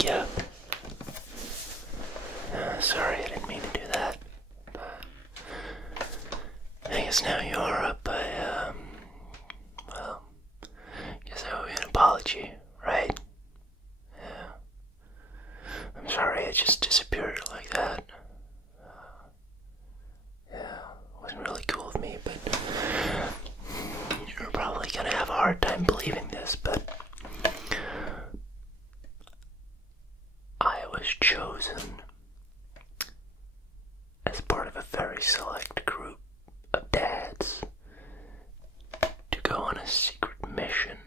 wake you up. Sorry, I didn't mean to do that. But I guess now you are up. Well, guess I owe you an apology, right? Yeah. I'm sorry I just disappeared like that. Yeah, it wasn't really cool of me, but you're probably gonna have a hard time believing this, but I was chosen as part of a very select group of dads to go on a secret mission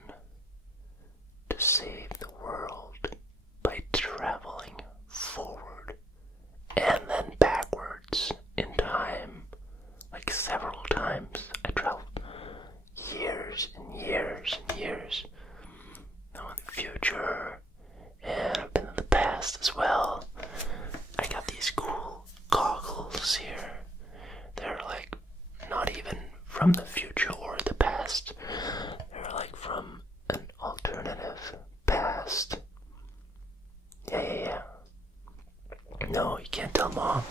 to save the world by traveling forward and then backwards in time, like several times. I traveled years and years and years. Now in the future, and I've been in the past as well. I got these cool goggles here. They're like not even from the future or the past. They're like from an alternative past. Yeah. No, you can't tell Mom.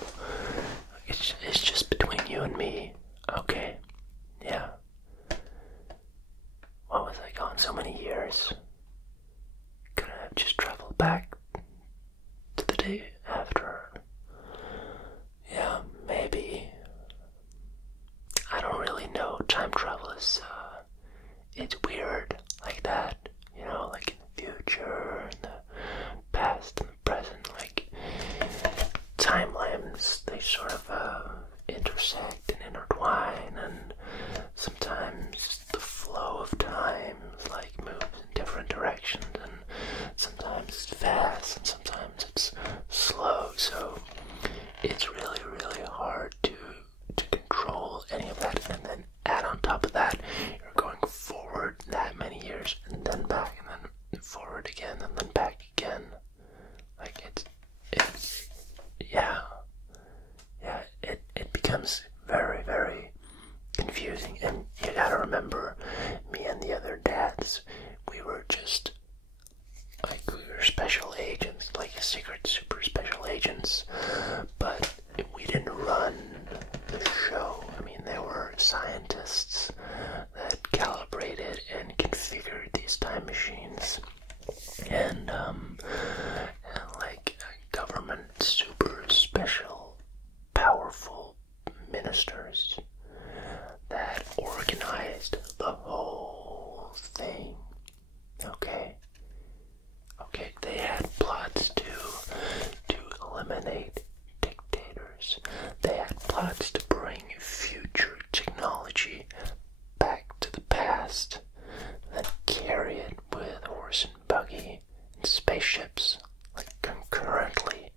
It's just between you and me. Okay. Yeah. Why was I gone so many years? Could I have just traveled back to the day after? Yeah, maybe. I don't really know. Time travel is, it's weird like that. You know, like in the future and the past and the present, like timelines, they sort of intersect and intertwine, and sometimes the flow of time like moves in different directions, and sometimes it's fast and sometimes it's slow, so it's really, really hard to control any of that. And then add on top of that, you're going forward that many years and then back and then forward again and then back again. Like it's it becomes very, very confusing. And you gotta remember, me and the other dads, we were special agents, like secret super special agents, but we didn't run the show. I mean, there were scientists that calibrated and configured these time machines, and like government super special powerful ministers that organized the whole thing. Okay, they had plots to eliminate dictators. They had plots to bring future technology back to the past, then carry it with horse and buggy and spaceships, like concurrently.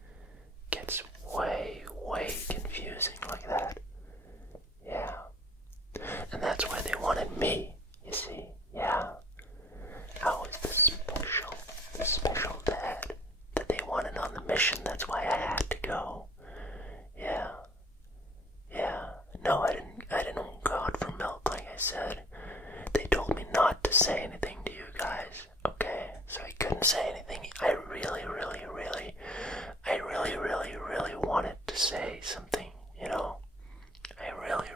Gets way, way confusing like that. Yeah. And that's why they wanted me, you see. Yeah. I was the special dad that they wanted on the mission. That's why I had to go. Yeah. No, I didn't go out for milk, like I said. They told me not to say anything to you guys. Okay? So I couldn't say anything. I really wanted to say something, you know? I really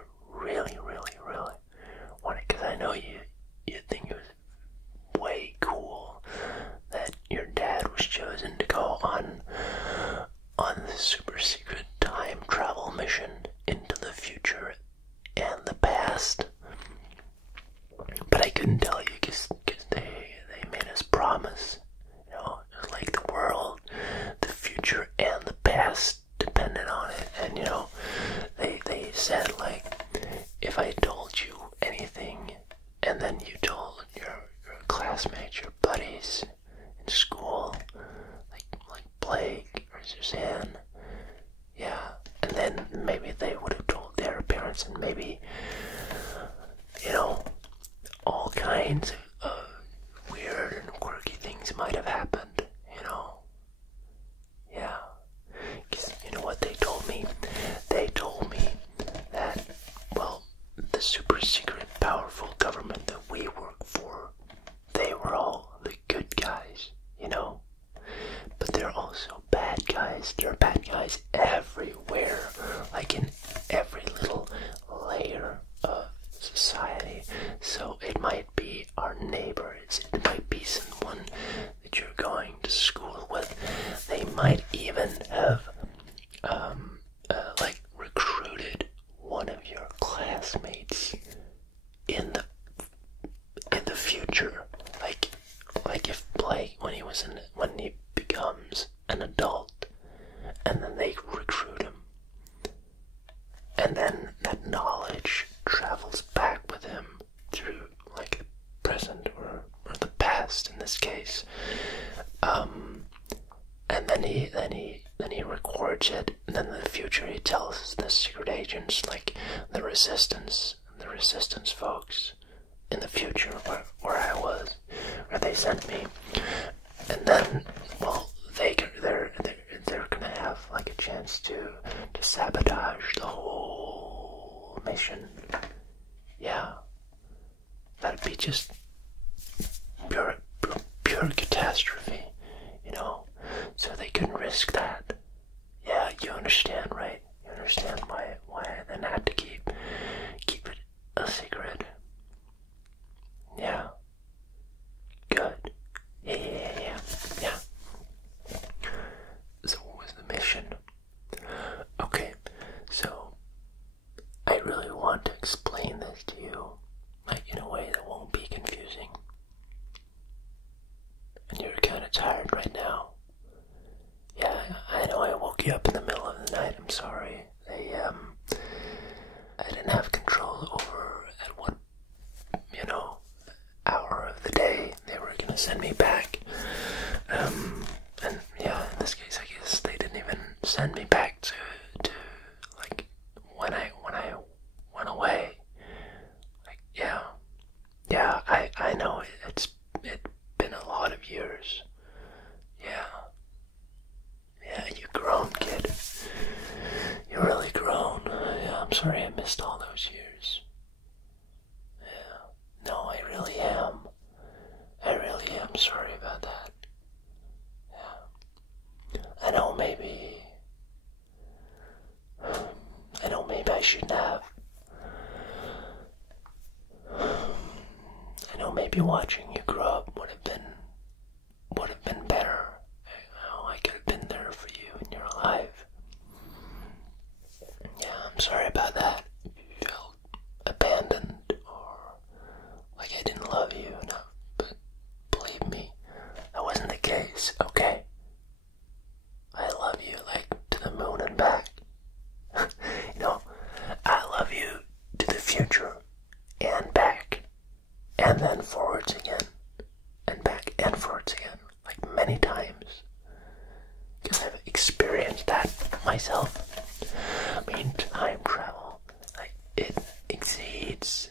wanted, because I know you think it was way cool that your dad was chosen to go on the super secret time travel mission into the future and the past. But I couldn't tell you because they made us promise, you know, like the world, the future and the past depended on it. And you know, they said, like, if I told you anything and then you told your classmates, your buddies in school, like Blake or Suzanne, yeah, and then maybe they would have told their parents, and maybe, you know, all kinds of weird and quirky things might have happened, you know. Yeah. Because you know what they told me? They told me that, well, the super secret powerful government that we work for, they were all the good guys, you know. But there this case. And then he records it, and then in the future he tells the secret agents, like the resistance folks in the future where I was, where they sent me. And then, well, they're gonna have like a chance to sabotage the whole mission. Yeah, that'd be just pure catastrophe, you know. So they couldn't risk that. Yeah, you understand, right? You understand why I then had to keep it a secret. Yeah. Good. Yeah. So what was the mission? Okay, so I really want to explain this to you, like in a way that won't be confusing. And you're kind of tired right now. Yeah, I know I woke you up in the middle of the night. I'm sorry. I didn't have control over at what, hour of the day they were gonna send me back. And yeah, in this case, I guess they didn't even send me back to like when I went away. Like, yeah, I know it's been a lot of years. Yeah, you've grown, kid. You're really grown. Yeah, I'm sorry I missed all those years. Yeah, no, I really am. Sorry about that. Yeah. I know maybe I shouldn't have. I know maybe watching you grow up would have been better. I could have been there for you when you're alive. Yeah, I'm sorry about that. If you felt abandoned or like I didn't love you enough, but believe me, that wasn't the case, okay? I love you like to the moon and back. I love you to the future and back, and then forwards again, and back and forwards again, like many times, because I've experienced that myself. I mean, time travel, like, it exceeds,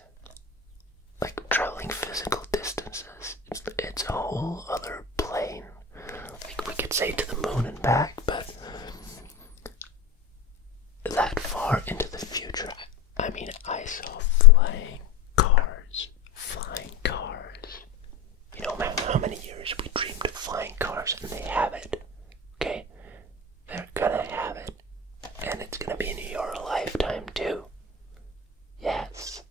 like, traveling physical distances. It's a whole other plane. Like, we could say to the moon and back, but that far into the future, I mean, I saw flying cars. You know how many years we dreamed of flying cars, and they have it, okay? They're gonna have it, and it's gonna be in your lifetime too. Yes.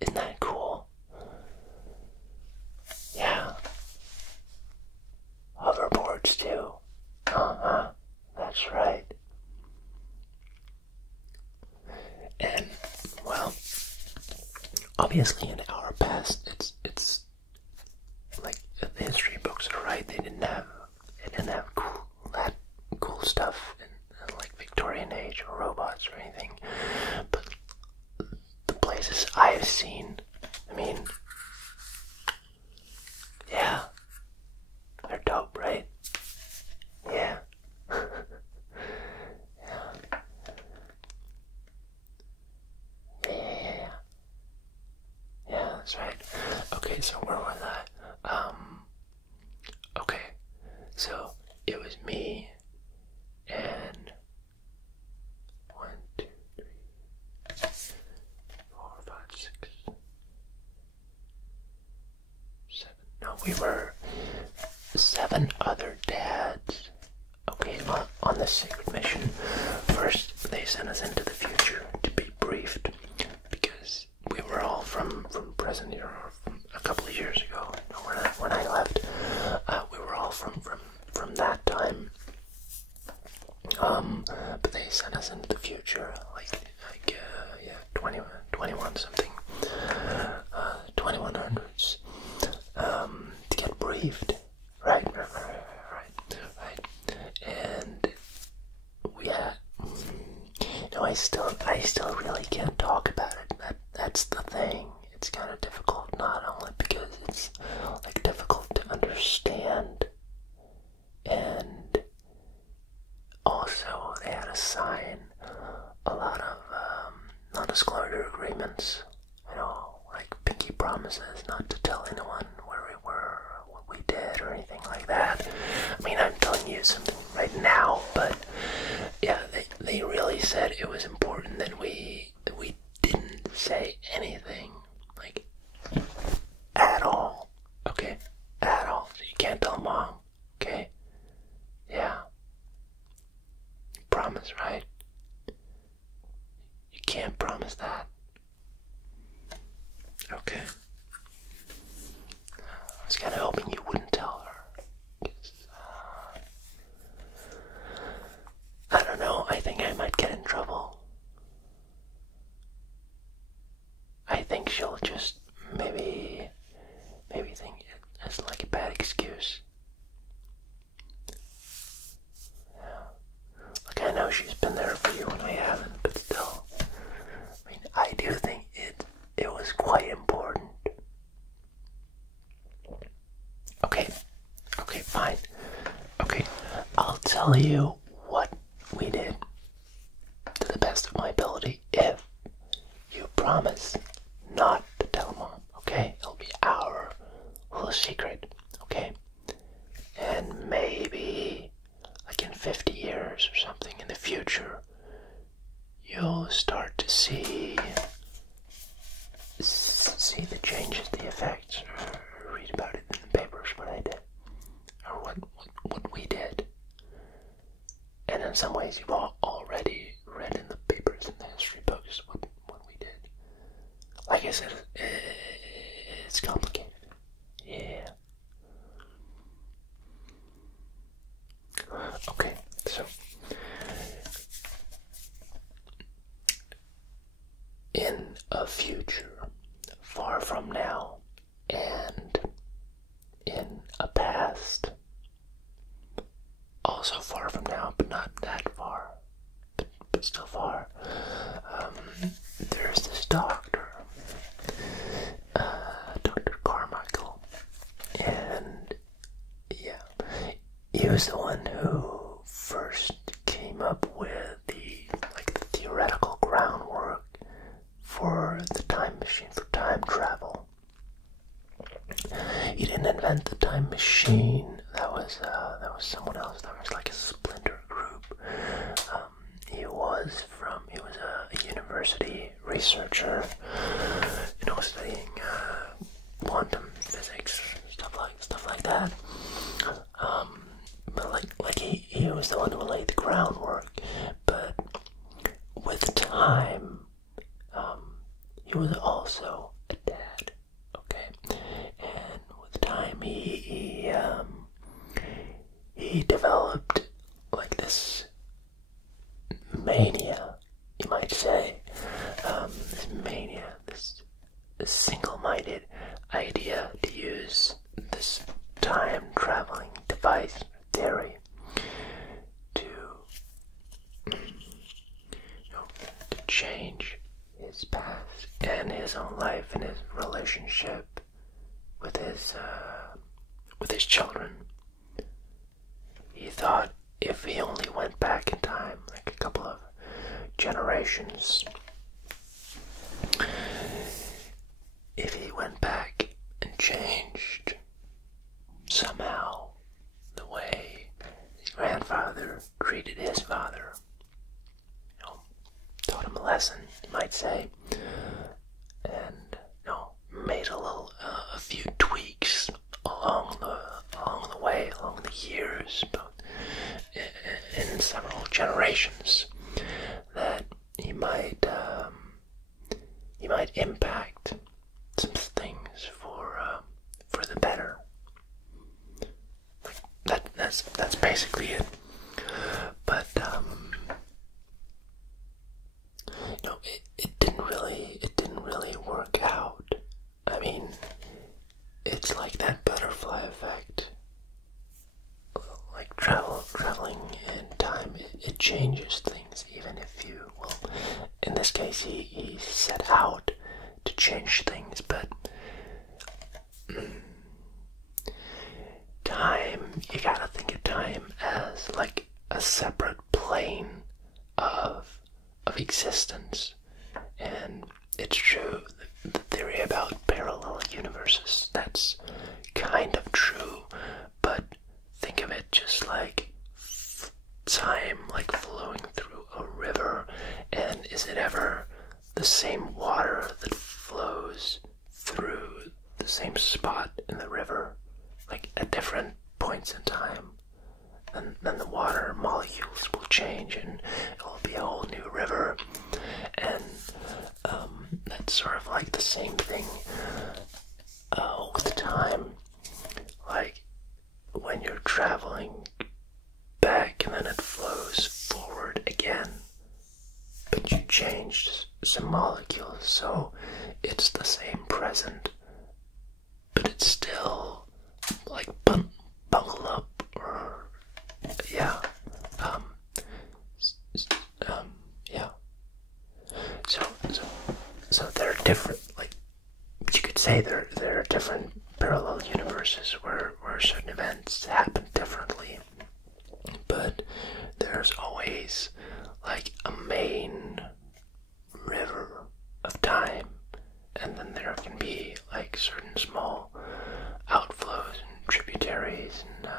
Isn't that cool? Yeah. Hoverboards too. That's right. And, well, obviously in our past, it's like the history books are right. They didn't have cool stuff in like Victorian age or robots or anything. But the places I've seen, I mean, yeah, they're dope, right? Yeah. Yeah, that's right. Okay, so where was I? Okay, so it was me and 1, 2, 3, 4, 5, 6, 7. No, we were 7 other dads. Okay, on this secret mission. First, they sent us into the future to be briefed because we were all from present year, or a couple of years ago. When I left, we were all from that time. But they sent us into the future, like 21 something, 2100s, to get briefed. Right. And we had, I still really can't talk about it. That's the thing. It's kind of difficult, not only because it's like difficult to said, it was important that we didn't say anything, like, at all, okay? At all. So you can't tell Mom, okay? Yeah. Promise, right? You can't promise that. Okay. I was kind of hoping you wouldn't tell her. I don't know, I think I might get in trouble. I think she'll just maybe think it as like a bad excuse. Yeah. Like, I know she's been there for you and I haven't, but still. I mean, I do think it was quite important. Okay, fine. Okay, I'll tell you what we did to the best of my ability if you promise not to tell Mom, okay? It'll be our little secret, okay? And maybe, like in 50 years or something in the future, you'll start to see the changes, the effects, or read about it in the papers, what I did, or what we did. And in some ways you've already read in the papers and the history books what we did. Like I said, it's complicated. Yeah. Okay, so in a future far from now, and in a past also far from now, but not that far, but still far, there's this doctor, Dr. Carmichael, and yeah, he was the one who first came up with the theoretical groundwork for the time machine, for time travel. He didn't invent the time machine. That was someone else. That was like a splinter group. He was a university researcher, studying quantum physics, stuff like that. But he was the one who laid the groundwork. But with time, he was also a dad. Okay, and with time, he developed like this mania, you might say, this single-minded idea to use this time-traveling device theory to change his past and his own life and his relationship with his children. He thought if he only went back in time, like a couple of generations, if he went back and changed somehow the way his grandfather treated his father, taught him a lesson, you might say, and made a few tweaks along the way, along the years, but in several generations, that he might impact some things for the better. That's basically it. But it didn't really work out. I mean, it's like that butterfly effect. Like traveling in time, it changes things, even if you, in this case, he set out to change things, but time, you gotta think of time as different points in time, then the water molecules will change and it'll be a whole new river. And that's sort of like the same thing with time. Like when you're traveling back and then it flows forward again, but you changed some molecules, so it's the same present, but it's still like bungled up, or yeah, yeah. So they're different. Like you could say there are different parallel universes where certain events happen differently, but there's always like a main river of time, and then there can be like certain small outflows and tributaries, and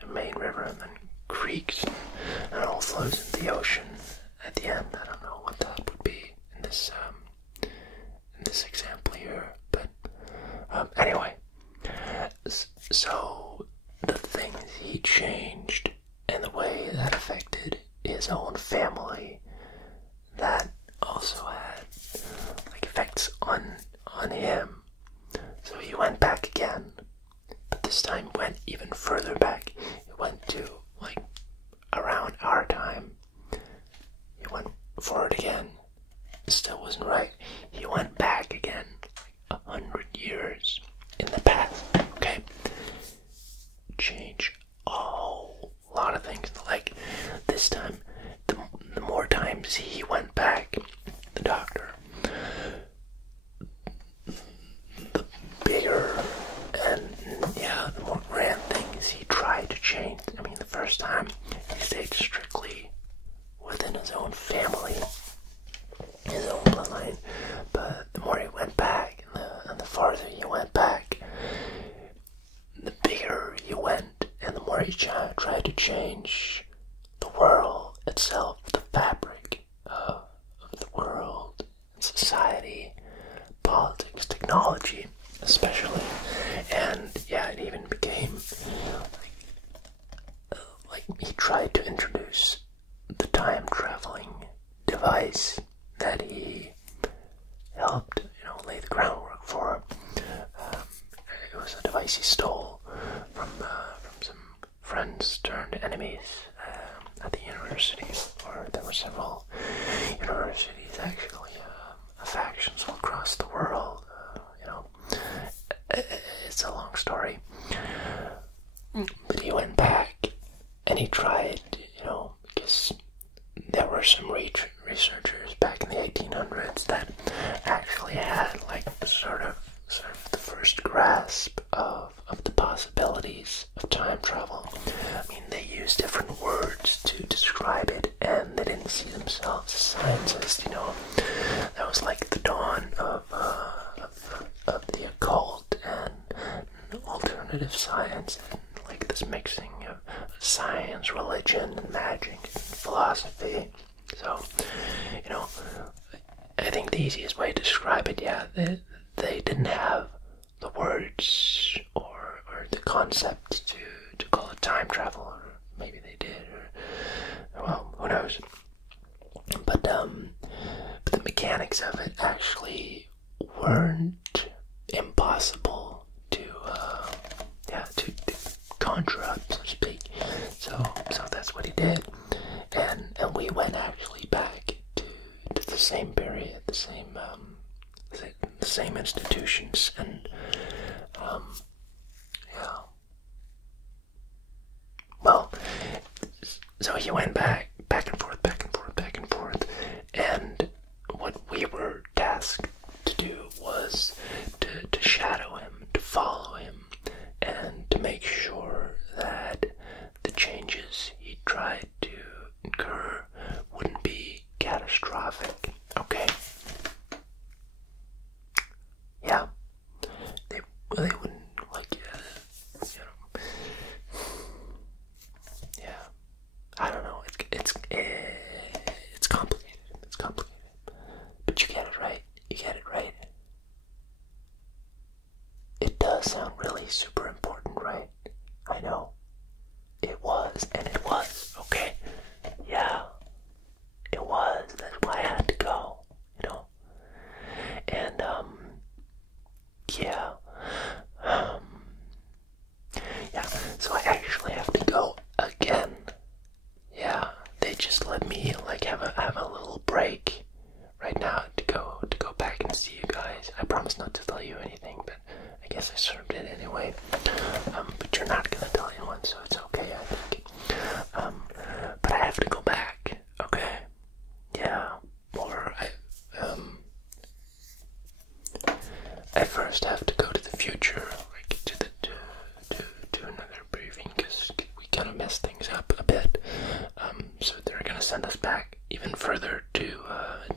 the main river, and then creeks, and it all flows into the ocean at the end. I don't know what that would be in this example here, but anyway, so the things he changed and the way that affected his own family, that also had like effects on him. So he went back again, but this time went even further back. He went to like around our time. He went forward again. It still wasn't right. He went back again, like 100 years in the past. Okay, change a whole lot of things. Like this time, the more times he went back, the doctor, the bigger and the more grand things he tried to change. I mean, the first time he stayed strictly within his own family, his own bloodline, but the more he went back and the farther he went back, the bigger he went, and the more he tried to change the world itself, the fabric of the world, society, politics, technology especially. And it even became like he tried to introduce the time traveling device that he helped lay the groundwork for. It was a device he stole from some friends turned enemies at the university, or there were several universities actually, factions all across the world. It's a long story, but he went back and he tried, because there were some researchers back in the 1800s that actually had like sort of the first grasp of the possibilities of time travel. I mean, they used different words to describe it, and they didn't see themselves as scientists. That was like the dawn of the occult and alternative science, and like this mixing of science, religion, and magic, and philosophy. So, I think the easiest way to describe it, they didn't have the words or the concept to call it time travel, or maybe they did, or well, who knows. But the mechanics of it actually weren't impossible to conjure up, so to speak. So that's what he did, and we went actually back to the same period, the same institutions, and well, so he went back and forth, and what we were tasked to do was to shadow him, to follow him, and to make sure that the changes he tried to incur wouldn't be catastrophic. Okay? Yeah. They wouldn't, like, yeah. I don't know. It's complicated. It's complicated. But you get it right. You get it right. It does sound really super important, was, and it was, okay? Yeah, it was. That's why I had to go, you know? And, yeah. Yeah, so I actually have to go again. Yeah, they just let me, like, have a little break right now to go back and see you guys. I promise not to tell you anything, but I guess I sort of did anyway. But you're not gonna tell anyone, so it's okay, I think. But I have to go back, okay? Yeah, or I first have to go to the future, like to another briefing, because we kind of messed things up a bit. So they're gonna send us back even further to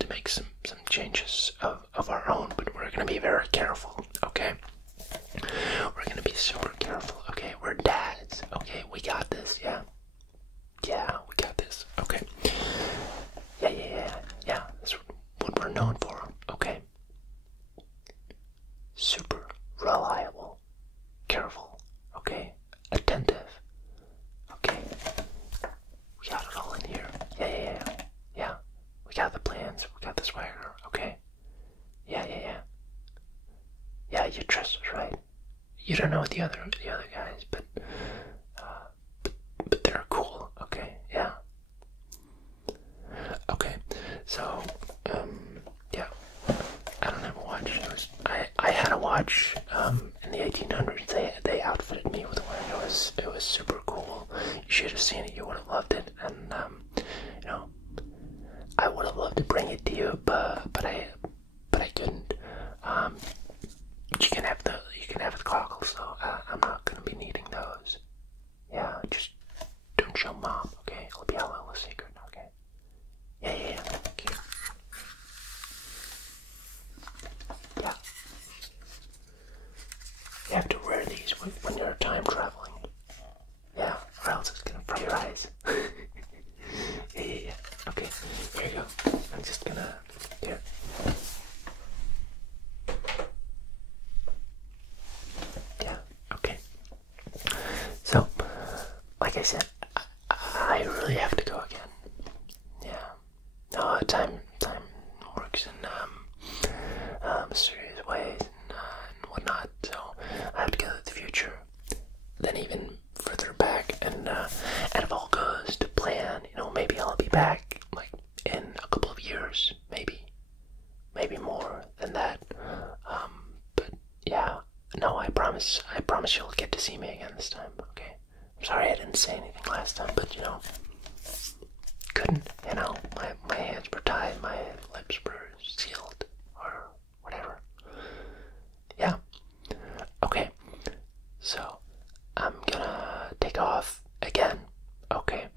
make some changes of our own, but we're gonna be very careful, okay? We're gonna be super careful, okay? We're dads, okay? We got this, yeah? Yeah, we got this, okay? Yeah, that's what we're known for, okay? Super reliable, careful, okay? Attentive, okay? We got it all in here, yeah. We got the plans, we got the swagger, okay? Yeah. Yeah, you trust us, right? You don't know the other guys, but they're cool, okay? Yeah. Okay, so yeah, I don't have a watch. I had a watch in the 1800s. They outfitted me with one. It was super cool. You should have seen it. You would have loved it, and you know, I would have loved to bring it to you, but I couldn't. You can have the goggles though. I'm not gonna be needing those. Yeah, just don't show mom, okay? It'll be a little secret, okay? Yeah. Okay. Yeah. You have to wear these when you're time traveling. Yeah, or else it's gonna fry your eyes. Yeah. Okay, here you go. I'm just gonna, yeah. Yeah, okay. So, like I said, I really have to go again. Yeah. No, time works in mysterious ways and whatnot. So I have to go to the future, then even further back, and if all goes to plan, you know, maybe I'll be back like in a couple of years, maybe more than that. But yeah, no, I promise you'll get to see me again this time. Okay. I'm sorry I didn't say anything last time, but you know, couldn't, you know, my hands were tied, my lips were sealed, or whatever. Yeah. Okay. So, I'm gonna take off again. Okay.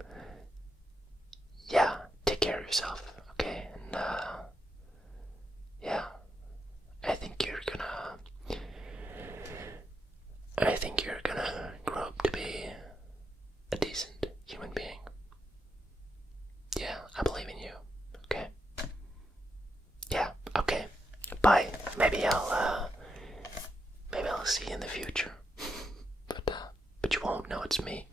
Yeah, take care of yourself, okay? And, yeah. I think you're gonna grow up to be a decent human being. Yeah, I believe in you. Okay. Yeah. Okay. Bye. Maybe I'll see you in the future. But you won't know it's me.